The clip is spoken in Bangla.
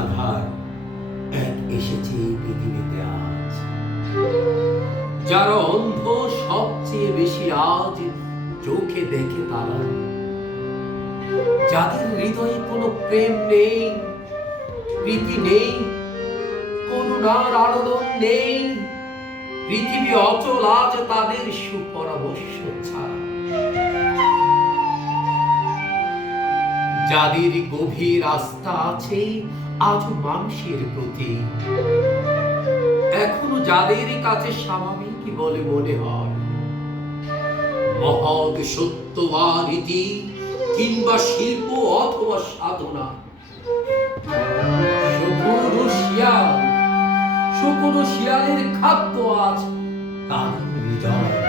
আধার এক এসেছে পৃথিবীতে আজ। যারা অন্ধ সবচেয়ে বেশি আজ চোখে দেখে তারা যাদের হৃদয়ে কোনো প্রেম নেই, প্রীতি নেই, করুণার আলোড়ন নেই, পৃথিবী অচল আজ তাদের সুপরামর্শ ছাড়া যাদের গভীর আস্থা আছে আজ মানুষের প্রতি। এখনও যাদের কাছে স্বাভাবিক বলে মনে হয়, মহৎ সত্য রীতি কিংবা শিল্প অথবা সাধনা। শিয়ালের খাদ্য আজ তার হৃদয়।